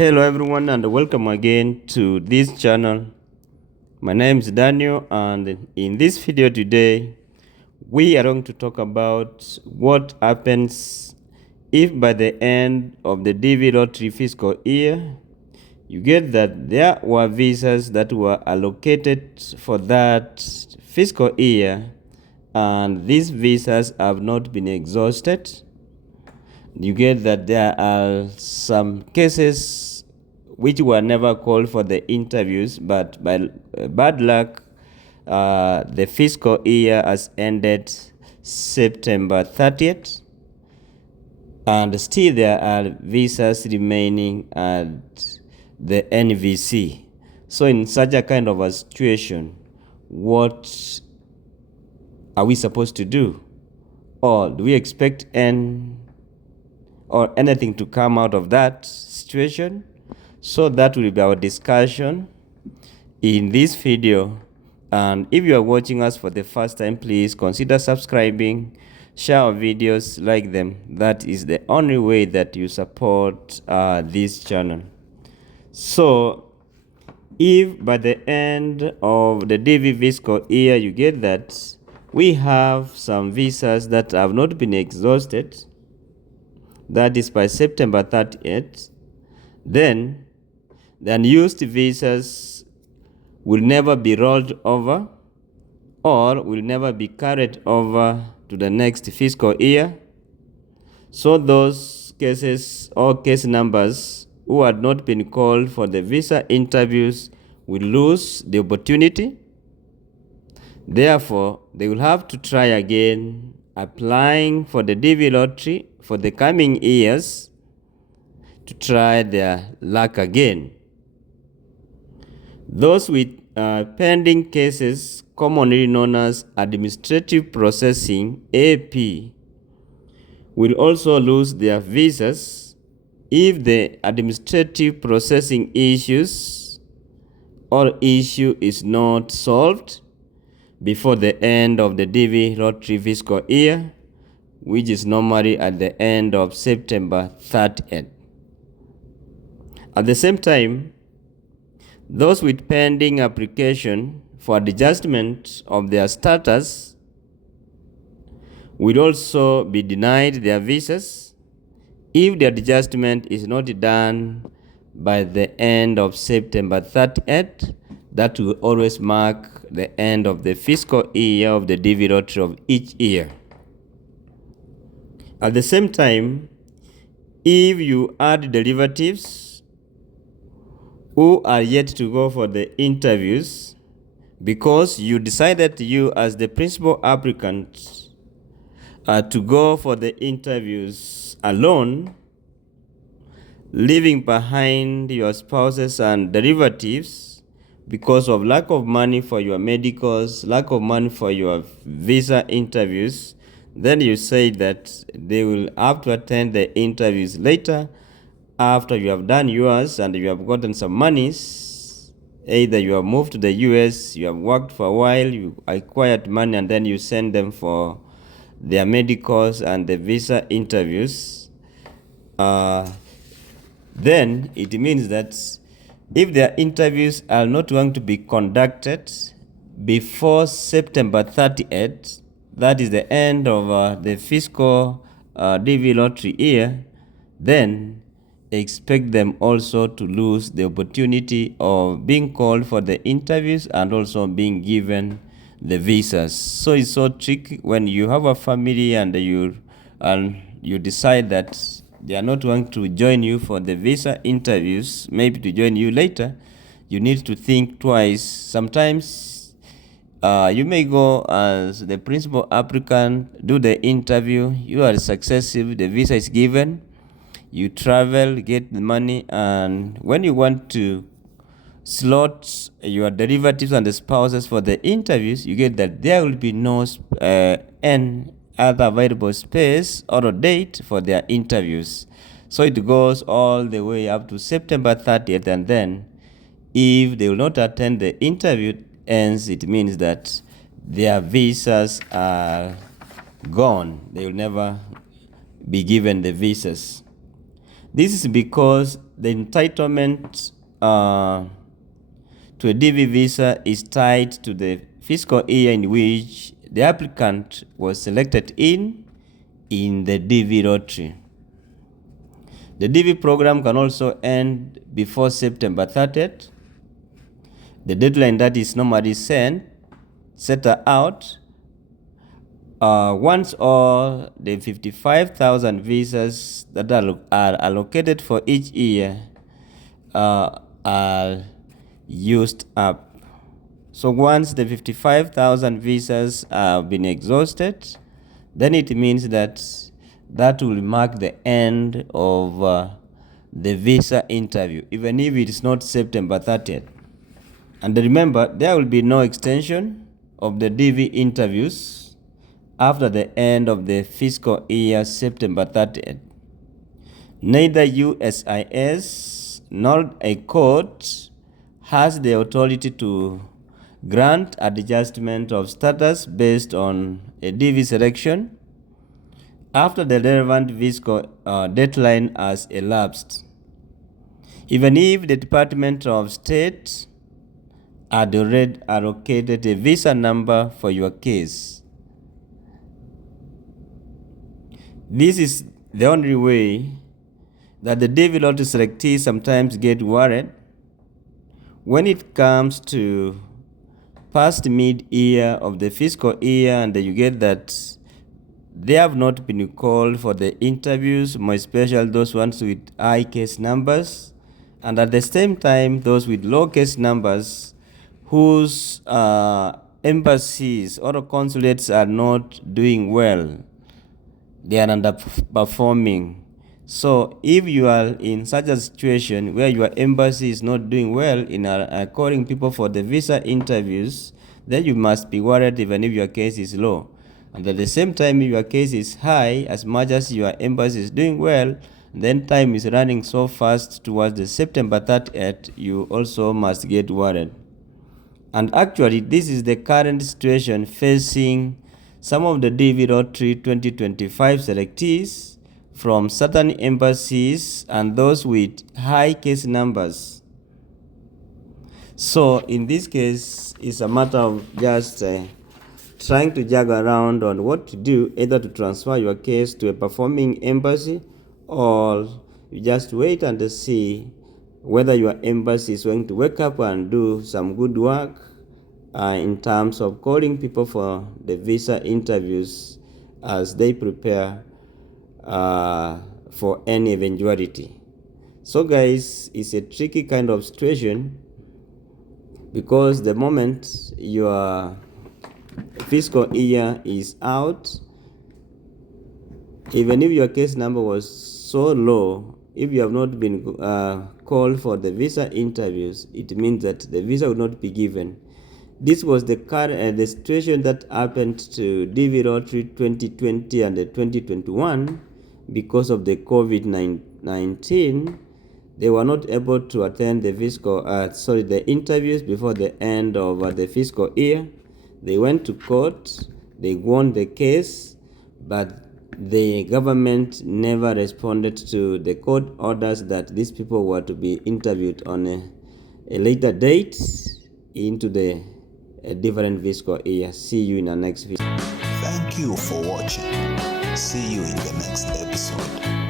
Hello everyone and welcome again to this channel. My name is Daniel, and in this video today we are going to talk about what happens if by the end of the DV lottery fiscal year you get that there were visas that were allocated for that fiscal year and these visas have not been exhausted. You get that there are some cases which were never called for the interviews, but by bad luck, the fiscal year has ended September 30th, and still there are visas remaining at the NVC. So in such a kind of a situation, what are we supposed to do? Or do we expect anything to come out of that situation? So that will be our discussion in this video. And if you are watching us for the first time, please consider subscribing, share our videos, like them. That is the only way that you support this channel. So if by the end of the DV fiscal year you get that we have some visas that have not been exhausted, that is by September 30th, then the unused visas will never be rolled over or will never be carried over to the next fiscal year. So those cases or case numbers who had not been called for the visa interviews will lose the opportunity. Therefore, they will have to try again applying for the DV lottery for the coming years to try their luck again. Those with pending cases, commonly known as administrative processing (AP), will also lose their visas if the administrative processing issues or issue is not solved before the end of the DV lottery fiscal year, which is normally at the end of September 30th. At the same time, those with pending application for adjustment of their status will also be denied their visas if the adjustment is not done by the end of September 30th. That will always mark the end of the fiscal year of the DV lottery of each year. At the same time, if you add derivatives who are yet to go for the interviews because you decided you as the principal applicant to go for the interviews alone, leaving behind your spouses and derivatives because of lack of money for your medicals, lack of money for your visa interviews, then you say that they will have to attend the interviews later after you have done yours and you have gotten some monies. Either you have moved to the US, you have worked for a while, you acquired money, and then you send them for their medicals and the visa interviews. Then it means that if their interviews are not going to be conducted before September 30th, that is the end of the fiscal DV lottery year, then expect them also to lose the opportunity of being called for the interviews and also being given the visas. So it's so tricky when you have a family and you decide that they are not going to join you for the visa interviews, maybe to join you later. You need to think twice. Sometimes you may go as the principal applicant, do the interview, you are successful, the visa is given, you travel, get the money, and when you want to slot your derivatives and the spouses for the interviews, you get that there will be no other available space or a date for their interviews. So it goes all the way up to September 30th, and then if they will not attend the interview ends, it means that their visas are gone. They will never be given the visas. This is because the entitlement to a DV visa is tied to the fiscal year in which the applicant was selected in the DV lottery. The DV program can also end before September 30th. The deadline that is normally set out once all the 55,000 visas that are allocated for each year are used up. So once the 55,000 visas have been exhausted, then it means that will mark the end of the visa interview, even if it is not September 30th. And remember, there will be no extension of the DV interviews after the end of the fiscal year September 30th. Neither USIS nor a court has the authority to grant adjustment of status based on a DV selection after the relevant fiscal deadline has elapsed, even if the Department of State had already allocated a visa number for your case. This is the only way that the DV lottery selectees sometimes get worried when it comes to past mid-year of the fiscal year, and you get that they have not been called for the interviews, more especially those ones with high case numbers, and at the same time those with low case numbers whose embassies or consulates are not doing well. They are underperforming. So if you are in such a situation where your embassy is not doing well in calling people for the visa interviews, then you must be worried even if your case is low. And at the same time, if your case is high, as much as your embassy is doing well, then time is running so fast towards the September 30th, you also must get worried. And actually, this is the current situation facing some of the DV Lottery 2025 selectees from certain embassies and those with high case numbers. So in this case, it's a matter of just trying to juggle around on what to do, either to transfer your case to a performing embassy, or you just wait and see whether your embassy is going to wake up and do some good work in terms of calling people for the visa interviews as they prepare for any eventuality. So guys, it's a tricky kind of situation, because the moment your fiscal year is out, even if your case number was so low, if you have not been called for the visa interviews, it means that the visa will not be given. This was the situation that happened to DV Lottery 2020 and 2021 because of the COVID-19. They were not able to attend the the interviews before the end of the fiscal year. They went to court, they won the case, but the government never responded to the court orders that these people were to be interviewed on a later date into the different fiscal year. See you in the next video. Thank you for watching. See you in the next episode.